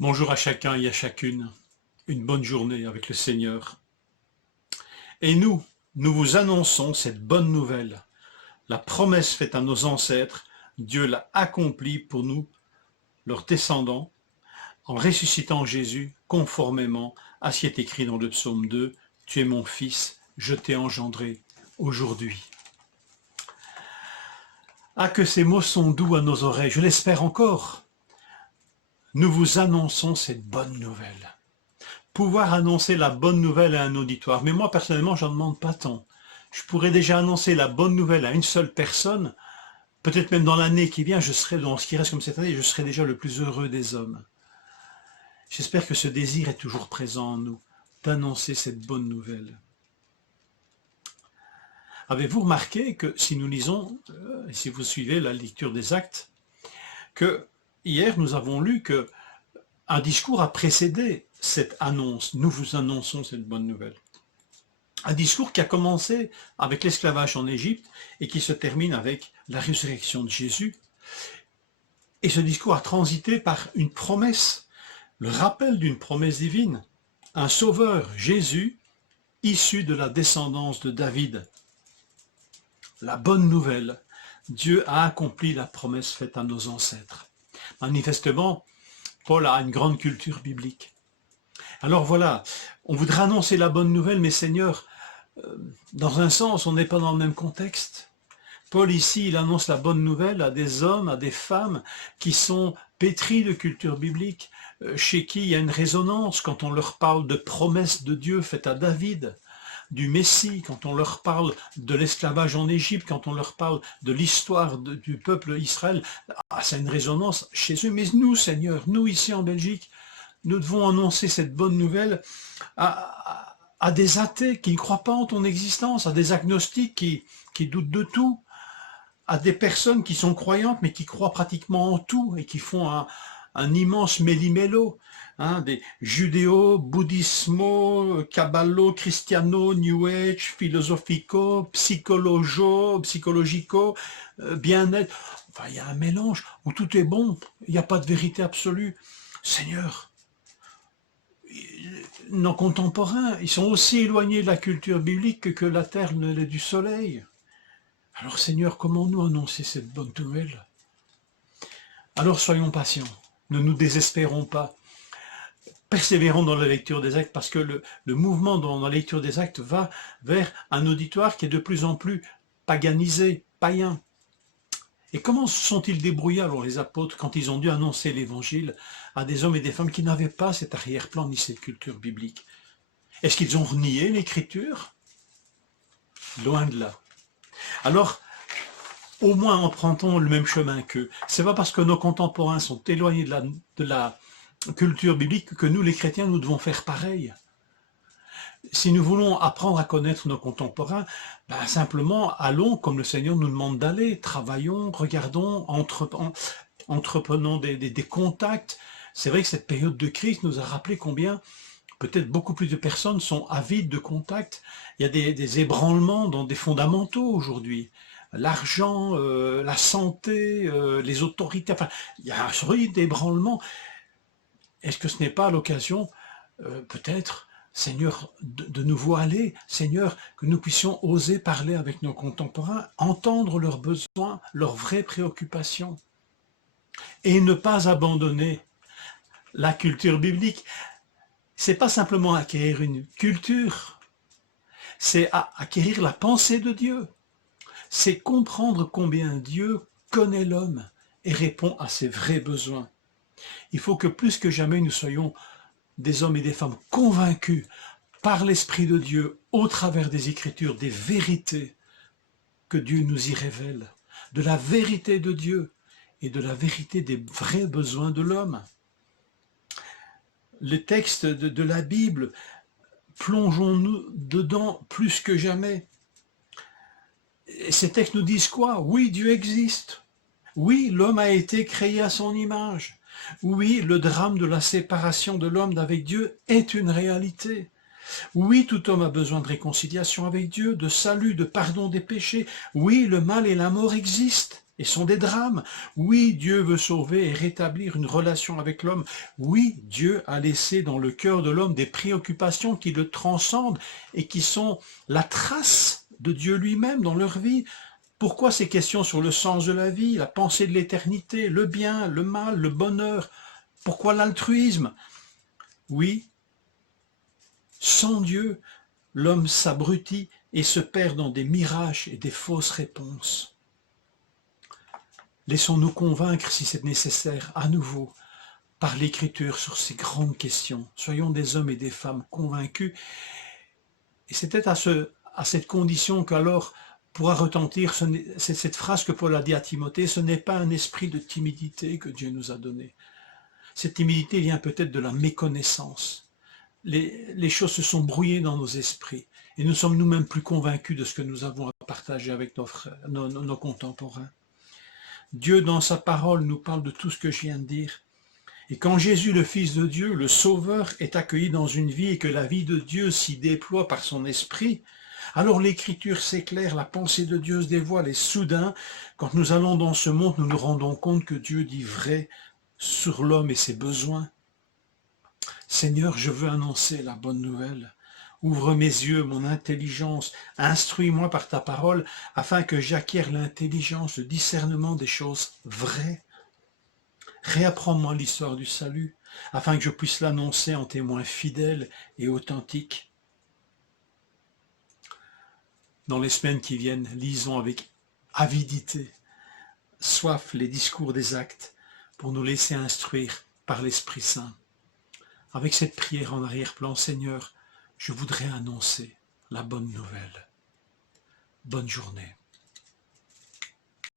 Bonjour à chacun et à chacune, une bonne journée avec le Seigneur. Et nous vous annonçons cette bonne nouvelle. La promesse faite à nos ancêtres, Dieu l'a accomplie pour nous, leurs descendants, en ressuscitant Jésus conformément à ce qui est écrit dans le psaume 2, « Tu es mon fils, je t'ai engendré aujourd'hui ». Ah, que ces mots sont doux à nos oreilles, je l'espère encore. Nous vous annonçons cette bonne nouvelle. Pouvoir annoncer la bonne nouvelle à un auditoire. Mais moi, personnellement, j'en demande pas tant. Je pourrais déjà annoncer la bonne nouvelle à une seule personne. Peut-être même dans l'année qui vient, je serai, dans ce qui reste comme cette année, je serai déjà le plus heureux des hommes. J'espère que ce désir est toujours présent en nous, d'annoncer cette bonne nouvelle. Avez-vous remarqué que si nous lisons, si vous suivez la lecture des Actes, que hier nous avons lu que un discours a précédé cette annonce. Nous vous annonçons cette bonne nouvelle. Un discours qui a commencé avec l'esclavage en Égypte et qui se termine avec la résurrection de Jésus. Et ce discours a transité par une promesse, le rappel d'une promesse divine. Un sauveur, Jésus, issu de la descendance de David. La bonne nouvelle, Dieu a accompli la promesse faite à nos ancêtres. Manifestement, Paul a une grande culture biblique. Alors voilà, on voudrait annoncer la bonne nouvelle, mais Seigneur, dans un sens, on n'est pas dans le même contexte. Paul ici, il annonce la bonne nouvelle à des hommes, à des femmes qui sont pétris de culture biblique, chez qui il y a une résonance quand on leur parle de promesses de Dieu faites à David, du Messie, quand on leur parle de l'esclavage en Égypte, quand on leur parle de l'histoire du peuple Israël, ça a une résonance chez eux. Mais nous, Seigneur, nous ici en Belgique, nous devons annoncer cette bonne nouvelle à des athées qui ne croient pas en ton existence, à des agnostiques qui doutent de tout, à des personnes qui sont croyantes mais qui croient pratiquement en tout et qui font un immense méli-mélo, hein, des judéo, bouddhismo, cabalo, christiano, new age, philosophico, psychologico, bien-être. Enfin, il y a un mélange où tout est bon, il n'y a pas de vérité absolue. Seigneur, nos contemporains, ils sont aussi éloignés de la culture biblique que la terre ne l'est du soleil. Alors Seigneur, comment nous annoncer cette bonne nouvelle? Alors soyons patients, ne nous désespérons pas, persévérons dans la lecture des actes, parce que le mouvement dans la lecture des actes va vers un auditoire qui est de plus en plus paganisé, païen. Et comment se sont-ils débrouillés alors les apôtres quand ils ont dû annoncer l'évangile à des hommes et des femmes qui n'avaient pas cet arrière-plan ni cette culture biblique? Est-ce qu'ils ont renié l'écriture? Loin de là. Alors, au moins empruntons le même chemin qu'eux. C'est pas parce que nos contemporains sont éloignés de la culture biblique que nous, les chrétiens, nous devons faire pareil. Si nous voulons apprendre à connaître nos contemporains, simplement allons comme le Seigneur nous demande d'aller, travaillons, regardons, entreprenons des contacts. C'est vrai que cette période de crise nous a rappelé combien peut-être beaucoup plus de personnes sont avides de contacts. Il y a des ébranlements dans des fondamentaux aujourd'hui. L'argent, la santé, les autorités, enfin, il y a un solide ébranlement. Est-ce que ce n'est pas l'occasion, peut-être, Seigneur, de nous voiler, Seigneur, que nous puissions oser parler avec nos contemporains, entendre leurs besoins, leurs vraies préoccupations, et ne pas abandonner la culture biblique. C'est pas simplement acquérir une culture, c'est acquérir la pensée de Dieu. C'est comprendre combien Dieu connaît l'homme et répond à ses vrais besoins. Il faut que plus que jamais nous soyons des hommes et des femmes convaincus par l'Esprit de Dieu au travers des Écritures, des vérités que Dieu nous y révèle, de la vérité de Dieu et de la vérité des vrais besoins de l'homme. Les textes de la Bible, plongeons-nous dedans plus que jamais. Et ces textes nous disent quoi? Oui, Dieu existe. Oui, l'homme a été créé à son image. Oui, le drame de la séparation de l'homme d'avec Dieu est une réalité. Oui, tout homme a besoin de réconciliation avec Dieu, de salut, de pardon des péchés. Oui, le mal et la mort existent. et sont des drames. Oui, Dieu veut sauver et rétablir une relation avec l'homme. Oui, Dieu a laissé dans le cœur de l'homme des préoccupations qui le transcendent et qui sont la trace de Dieu lui-même dans leur vie. Pourquoi ces questions sur le sens de la vie, la pensée de l'éternité, le bien, le mal, le bonheur? Pourquoi l'altruisme? Oui, sans Dieu, l'homme s'abrutit et se perd dans des mirages et des fausses réponses. Laissons-nous convaincre, si c'est nécessaire, à nouveau, par l'Écriture sur ces grandes questions. Soyons des hommes et des femmes convaincus. Et c'est peut-être à cette condition qu'alors pourra retentir cette phrase que Paul a dit à Timothée, ce n'est pas un esprit de timidité que Dieu nous a donné. Cette timidité vient peut-être de la méconnaissance. Les choses se sont brouillées dans nos esprits et nous sommes nous-mêmes plus convaincus de ce que nous avons à partager avec nos frères, nos contemporains. Dieu, dans sa parole, nous parle de tout ce que je viens de dire. Et quand Jésus, le Fils de Dieu, le Sauveur, est accueilli dans une vie et que la vie de Dieu s'y déploie par son esprit, alors l'Écriture s'éclaire, la pensée de Dieu se dévoile et soudain, quand nous allons dans ce monde, nous nous rendons compte que Dieu dit vrai sur l'homme et ses besoins. Seigneur, je veux annoncer la bonne nouvelle. Ouvre mes yeux, mon intelligence, instruis-moi par ta parole, afin que j'acquière l'intelligence, le discernement des choses vraies. Réapprends-moi l'histoire du salut, afin que je puisse l'annoncer en témoin fidèle et authentique. Dans les semaines qui viennent, lisons avec avidité, soif les discours des actes, pour nous laisser instruire par l'Esprit Saint. Avec cette prière en arrière-plan, Seigneur, je voudrais annoncer la bonne nouvelle. Bonne journée.